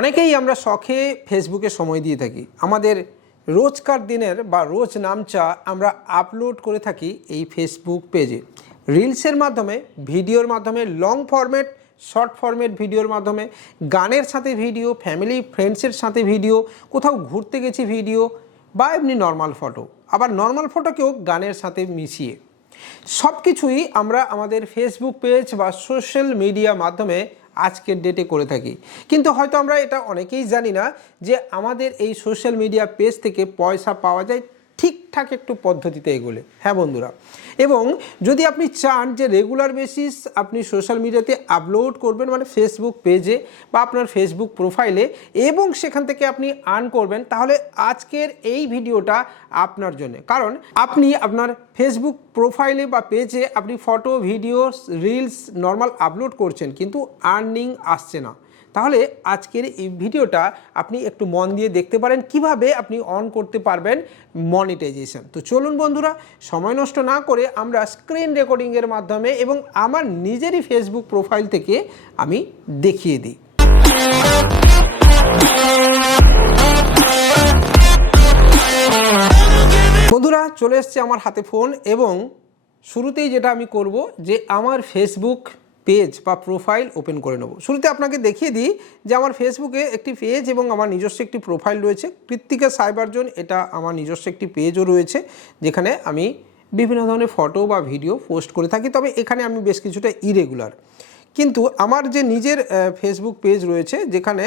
অনেকেই আমরা শখে ফেসবুকে সময় দিয়ে থাকি। আমাদের রোজকার দিনের বা রোজ নামচা আমরা আপলোড করে থাকি এই ফেসবুক পেজে, রিলসের মাধ্যমে, ভিডিওর মাধ্যমে, লং ফরম্যাট, শর্ট ফরম্যাট ভিডিওর মাধ্যমে, গানের সাথে ভিডিও, ফ্যামিলি ফ্রেন্ডসের সাথে ভিডিও, কোথাও ঘুরতে গেছি ভিডিও, বা এমনি নর্মাল ফটো, আবার নর্মাল ফটোকেও গানের সাথে মিশিয়ে সব কিছুই আমরা আমাদের ফেসবুক পেজ বা সোশ্যাল মিডিয়া মাধ্যমে আজকের ডেটে করে থাকি। কিন্তু হয়তো আমরা এটা অনেকেই জানি না যে আমাদের এই সোশ্যাল মিডিয়া পেজ থেকে পয়সা পাওয়া যায় ঠিকঠাক একটু পদ্ধতিতে এগোলে। হ্যাঁ বন্ধুরা, এবং যদি আপনি চান যে রেগুলার বেসিস আপনি সোশ্যাল মিডিয়াতে আপলোড করবেন, মানে ফেসবুক পেজে বা আপনার ফেসবুক প্রোফাইলে, এবং সেখান থেকে আপনি আর্ন করবেন, তাহলে আজকের এই ভিডিওটা আপনার জন্য। কারণ আপনি আপনার ফেসবুক প্রোফাইলে বা পেজে আপনি photo, video, reels normal upload করছেন কিন্তু আর্নিং আসছে না। তাহলে আজকের এই ভিডিওটা আপনি একটু মন দিয়ে দেখতে পারেন কিভাবে আপনি অন করতে পারবেন মনিটাইজেশন। তো চলুন বন্ধুরা, সময় নষ্ট না করে আমরা স্ক্রিন রেকর্ডিংয়ের মাধ্যমে এবং আমার নিজেরই ফেসবুক প্রোফাইল থেকে আমি দেখিয়ে দিই। বন্ধুরা, চলে এসছে আমার হাতে ফোন এবং শুরুতেই যেটা আমি করব যে আমার ফেসবুক পেজ বা প্রোফাইল ওপেন করে নেব। শুরুতে আপনাকে দেখিয়ে দিই যে আমার ফেসবুকে একটি পেজ এবং আমার নিজস্ব একটি প্রোফাইল রয়েছে। কৃত্তিকা সাইবার জোন, এটা আমার নিজস্ব একটি পেজও রয়েছে যেখানে আমি বিভিন্ন ধরনের ফটো বা ভিডিও পোস্ট করে থাকি। তবে এখানে আমি বেশ কিছুটা ইরেগুলার, কিন্তু আমার যে নিজের ফেসবুক পেজ রয়েছে যেখানে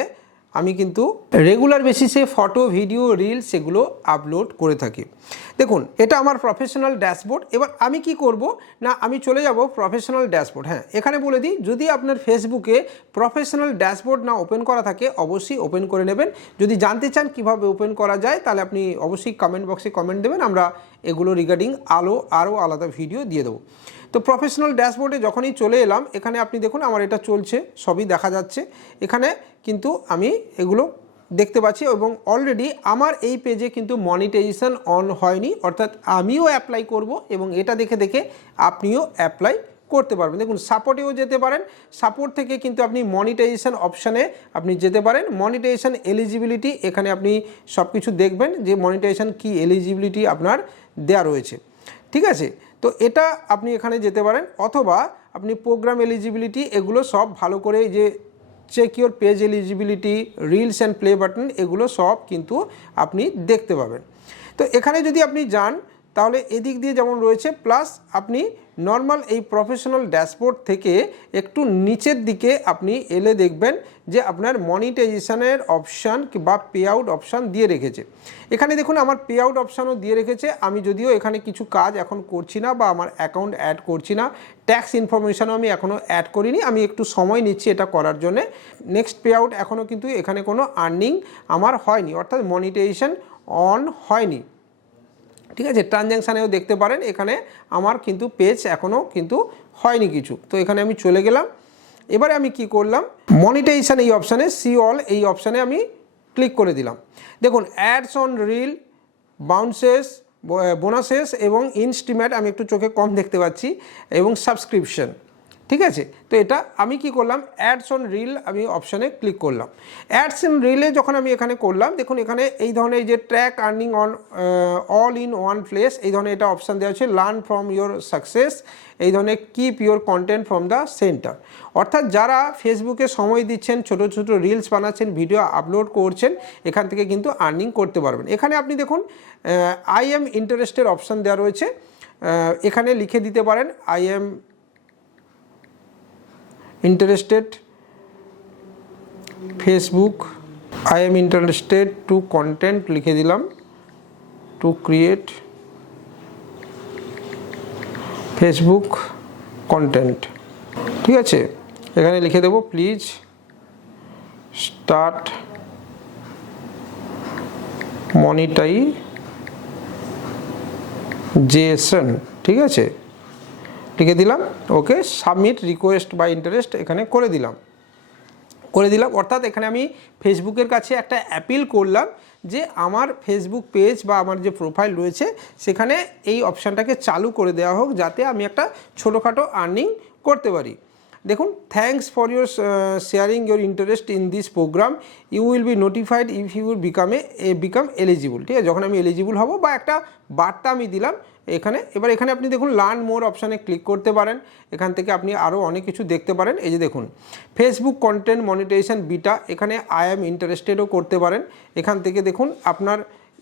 আমি কিন্তু রেগুলার বেসিসে ফটো, ভিডিও, রিলস এগুলো আপলোড করে থাকি। দেখুন, এটা আমার প্রফেশনাল ড্যাশবোর্ড। এবার আমি কি করব না, আমি চলে যাব প্রফেশনাল ড্যাশবোর্ড। হ্যাঁ, এখানে বলে দিই, যদি আপনার ফেসবুকে প্রফেশনাল ড্যাশবোর্ড না ওপেন করা থাকে অবশ্যই ওপেন করে নেবেন। যদি জানতে চান কিভাবে ওপেন করা যায় তাহলে আপনি অবশ্যই কমেন্ট বক্সে কমেন্ট দেবেন, আমরা এগুলো রিগার্ডিং আরও আলাদা ভিডিও দিয়ে দেবো। তো প্রফেশনাল ড্যাশবোর্ডে যখনই চলে এলাম, এখানে আপনি দেখুন আমার এটা চলছে, সবই দেখা যাচ্ছে। এখানে কিন্তু আমি এগুলো দেখতে পাচ্ছি এবং অলরেডি আমার এই পেজে কিন্তু মনিটাইজেশন অন হয়নি, অর্থাৎ আমিও অ্যাপ্লাই করব এবং এটা দেখে দেখে আপনিও অ্যাপ্লাই করতে পারবেন। দেখুন, সাপোর্টেও যেতে পারেন, সাপোর্ট থেকে কিন্তু আপনি মনিটাইজেশন অপশানে আপনি যেতে পারেন। মনিটাইজেশন এলিজিবিলিটি, এখানে আপনি সব কিছু দেখবেন যে মনিটাইজেশন কি এলিজিবিলিটি আপনার দেওয়া রয়েছে। ঠিক আছে, তো এটা আপনি এখানে যেতে পারেন, অথবা আপনি প্রোগ্রাম এলিজিবিলিটি এগুলো সব ভালো করে, যে check your page eligibility, reels and play button, এগুলো সব কিন্তু আপনি দেখতে পাবেন। তো এখানে যদি আপনি যান তাহলে এদিক দিয়ে যেমন রয়েছে, প্লাস আপনি নর্মাল এই প্রফেশনাল ড্যাশবোর্ড থেকে একটু নিচের দিকে আপনি এলে দেখবেন যে আপনার মনিটাইজেশনের অপশান বা পে আউট অপশান দিয়ে রেখেছে। এখানে দেখুন আমার পে আউট অপশানও দিয়ে রেখেছে। আমি যদিও এখানে কিছু কাজ এখন করছি না বা আমার অ্যাকাউন্ট অ্যাড করছি না, ট্যাক্স ইনফরমেশানও আমি এখনও অ্যাড করিনি, আমি একটু সময় নিচ্ছি এটা করার জন্যে। নেক্সট পে আউট এখনও কিন্তু এখানে কোনো আর্নিং আমার হয়নি, অর্থাৎ মনিটাইজেশন অন হয়নি। ঠিক আছে, ট্রানজ্যাকশানেও দেখতে পারেন এখানে আমার কিন্তু পেজ এখনও কিন্তু হয়নি কিছু। তো এখানে আমি চলে গেলাম। এবারে আমি কি করলাম, মনিটাইজেশন এই অপশানে, সি অল এই অপশানে আমি ক্লিক করে দিলাম। দেখুন, অ্যাডস অন রিল, বাউন্সেস, বোনাসেস এবং ইনস্টিমেট আমি একটু চোখে কম দেখতে পাচ্ছি, এবং সাবস্ক্রিপশন। ঠিক আছে, তো এটা আমি কি করলাম, অ্যাডস অন রিল আমি অপশানে ক্লিক করলাম। অ্যাডস অন রিলে যখন আমি এখানে করলাম, দেখুন এখানে এই ধরনের যে track earning on all in one place, এই ধরনের এটা অপশান দেওয়া হচ্ছে। লার্ন ফ্রম ইয়োর সাকসেস, এই ধরনের keep your content from the centre. অর্থাৎ যারা ফেসবুকে সময় দিচ্ছেন, ছোটো ছোটো রিলস বানাচ্ছেন, ভিডিও আপলোড করছেন, এখান থেকে কিন্তু আর্নিং করতে পারবেন। এখানে আপনি দেখুন আই এম ইন্টারেস্টেড অপশান দেওয়া রয়েছে, এখানে লিখে দিতে পারেন I am interested Facebook, I am interested to content লিখে দিলাম, to create Facebook content। ঠিক আছে, এখানে লিখে দেবো প্লিজ স্টার্ট মনিটাইজেশন। ঠিক আছে, লিখে দিলাম, ওকে, সাবমিট রিকোয়েস্ট বা ইন্টারেস্ট এখানে করে দিলাম। অর্থাৎ এখানে আমি ফেসবুকের কাছে একটা অ্যাপিল করলাম যে আমার ফেসবুক পেজ বা আমার যে প্রোফাইল রয়েছে সেখানে এই অপশানটাকে চালু করে দেওয়া হোক, যাতে আমি একটা ছোটোখাটো আর্নিং করতে পারি। দেখুন, thanks for your sharing your interest in this programme, you will be notified if you become eligible. ঠিক আছে, যখন আমি এলিজিবল হব বা একটা বার্তা আমি দিলাম এখানে। এবার এখানে আপনি দেখুন লার্ন মোর অপশানে ক্লিক করতে পারেন, এখান থেকে আপনি আরও অনেক কিছু দেখতে পারেন। এই যে দেখুন ফেসবুক কন্টেন্ট মনিটাইজেশন বিটা, এখানে আই অ্যাম ইন্টারেস্টেডও করতে পারেন। এখান থেকে দেখুন আপনার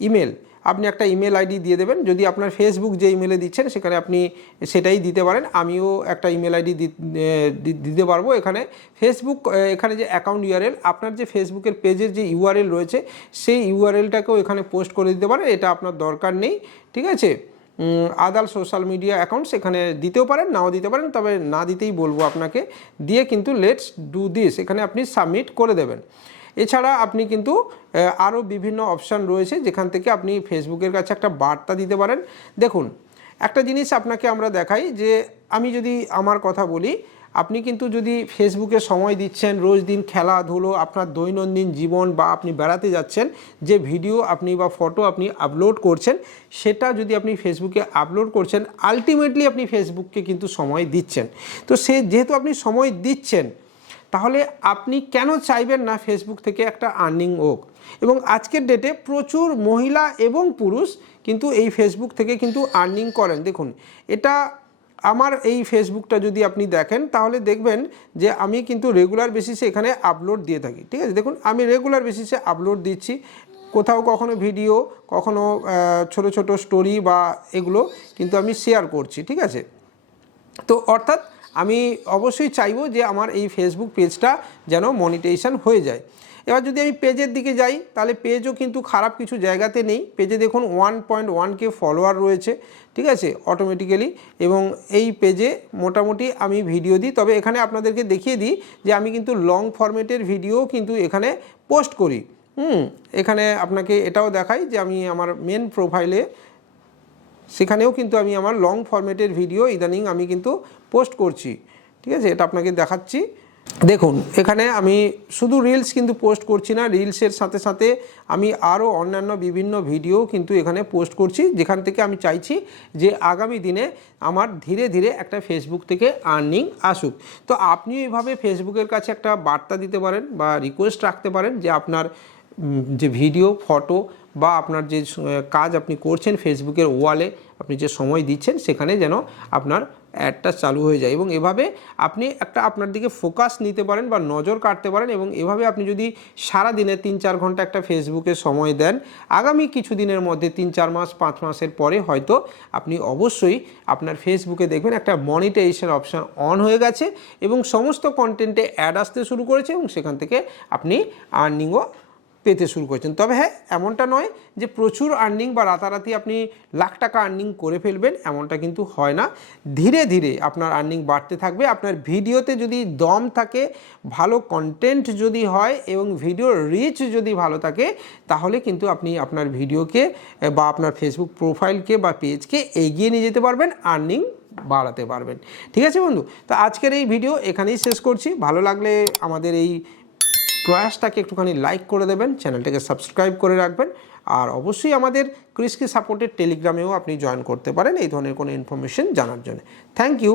ইমেল, আপনি একটা ইমেল আইডি দিয়ে দেবেন, যদি আপনার ফেসবুক যে ইমেলে দিচ্ছেন সেখানে আপনি সেটাই দিতে পারেন। আমিও একটা ইমেল আইডি দিতে পারবো। এখানে ফেসবুক, এখানে যে অ্যাকাউন্ট ইউআরএল, আপনার যে ফেসবুকের পেজের যে ইউআরএল রয়েছে সেই ইউআরএলটাকেও এখানে পোস্ট করে দিতে পারেন, এটা আপনার দরকার নেই। ঠিক আছে, আদার সোশ্যাল মিডিয়া অ্যাকাউন্টস এখানে দিতেও পারেন, নাও দিতে পারেন, তবে না দিতেই বলবো আপনাকে, দিয়ে কিন্তু লেটস ডু দিস এখানে আপনি সাবমিট করে দেবেন। এছাড়া আপনি কিন্তু আরও বিভিন্ন অপশান রয়েছে যেখান থেকে আপনি ফেসবুকের কাছে একটা বার্তা দিতে পারেন। দেখুন একটা জিনিস আপনাকে আমরা দেখাই, যে আমি যদি আমার কথা বলি, আপনি কিন্তু যদি ফেসবুকে সময় দিচ্ছেন, রোজ দিন খেলাধুলো, আপনার দৈনন্দিন জীবন বা আপনি বেড়াতে যাচ্ছেন, যে ভিডিও আপনি বা ফটো আপনি আপলোড করছেন, সেটা যদি আপনি ফেসবুকে আপলোড করছেন, আলটিমেটলি আপনি ফেসবুককে কিন্তু সময় দিচ্ছেন। তো যেহেতু আপনি সময় দিচ্ছেন, তাহলে আপনি কেন চাইবেন না ফেসবুক থেকে একটা আর্নিং হোক? এবং আজকের ডেটে প্রচুর মহিলা এবং পুরুষ কিন্তু এই ফেসবুক থেকে কিন্তু আর্নিং করেন। দেখুন এটা আমার এই ফেসবুকটা যদি আপনি দেখেন তাহলে দেখবেন যে আমি কিন্তু রেগুলার বেসিসে এখানে আপলোড দিয়ে থাকি। ঠিক আছে, দেখুন আমি রেগুলার বেসিসে আপলোড দিচ্ছি, কোথাও কখনো ভিডিও, কখনো ছোট ছোট স্টোরি বা এগুলো কিন্তু আমি শেয়ার করছি। ঠিক আছে, তো অর্থাৎ আমি অবশ্যই চাইবো যে আমার এই ফেসবুক পেজটা যেন মনিটাইজেশন হয়ে যায়। এবার যদি আমি পেজের দিকে যাই, তাহলে পেজও কিন্তু খারাপ কিছু জায়গাতে নেই। পেজে দেখুন 1.1K ফলোয়ার রয়েছে। ঠিক আছে, অটোমেটিক্যালি। এবং এই পেজে মোটামুটি আমি ভিডিও দিই, তবে এখানে আপনাদেরকে দেখিয়ে দিই যে আমি কিন্তু লং ফরম্যাটের ভিডিও কিন্তু এখানে পোস্ট করি। এখানে আপনাকে এটাও দেখাই যে আমি আমার মেন প্রোফাইলে সেখানেও কিন্তু আমি আমার লং ফরম্যাটের ভিডিও ইদানিং আমি কিন্তু পোস্ট করছি। ঠিক আছে, এটা আপনাকে দেখাচ্ছি। দেখুন এখানে আমি শুধু রিলস কিন্তু পোস্ট করছি না, রিলসের সাথে সাথে আমি আরও অন্যান্য বিভিন্ন ভিডিও কিন্তু এখানে পোস্ট করছি, যেখান থেকে আমি চাইছি যে আগামী দিনে আমার ধীরে ধীরে একটা ফেসবুক থেকে আর্নিং আসুক। তো আপনি এইভাবে ফেসবুকের কাছে একটা বার্তা দিতে পারেন বা রিকোয়েস্ট রাখতে পারেন যে আপনার যে ভিডিও, ফটো বা আপনার যে কাজ আপনি করছেন ফেসবুকের ওয়ালে আপনি যে সময় দিচ্ছেন, সেখানে যেন আপনার অ্যাডটা চালু হয়ে যায়। এবং এভাবে আপনি একটা আপনার দিকে ফোকাস নিতে পারেন বা নজর কাটতে পারেন। এবং এভাবে আপনি যদি সারা দিনে 3-4 ঘন্টা একটা ফেসবুকে সময় দেন, আগামী কিছু দিনের মধ্যে 3-4 মাস 5 মাসের পরে হয়তো আপনি অবশ্যই আপনার ফেসবুকে দেখবেন একটা মনিটাইজেশন অপশান অন হয়ে গেছে এবং সমস্ত কন্টেন্টে অ্যাড আসতে শুরু করেছে এবং সেখান থেকে আপনি আর্নিংও পেতে শুরু করেছেন। তবে হ্যাঁ, এমনটা নয় যে প্রচুর আর্নিং বা রাতারাতি আপনি লাখ টাকা আর্নিং করে ফেলবেন, এমনটা কিন্তু হয় না। ধীরে ধীরে আপনার আর্নিং বাড়তে থাকবে। আপনার ভিডিওতে যদি দম থাকে, ভালো কন্টেন্ট যদি হয় এবং ভিডিওর রিচ যদি ভালো থাকে, তাহলে কিন্তু আপনি আপনার ভিডিওকে বা আপনার ফেসবুক প্রোফাইলকে বা পেজকে এগিয়ে নিয়ে যেতে পারবেন, আর্নিং বাড়াতে পারবেন। ঠিক আছে বন্ধু, তো আজকের এই ভিডিও এখানেই শেষ করছি। ভালো লাগলে আমাদের এই প্রয়াসটাকে একটুখানি লাইক করে দেবেন, চ্যানেলটাকে সাবস্ক্রাইব করে রাখবেন, আর অবশ্যই আমাদের ক্রিসকি সাপোর্টের টেলিগ্রামেও আপনি জয়েন করতে পারেন এই ধরনের কোনো ইনফরমেশন জানার জন্য। Thank you.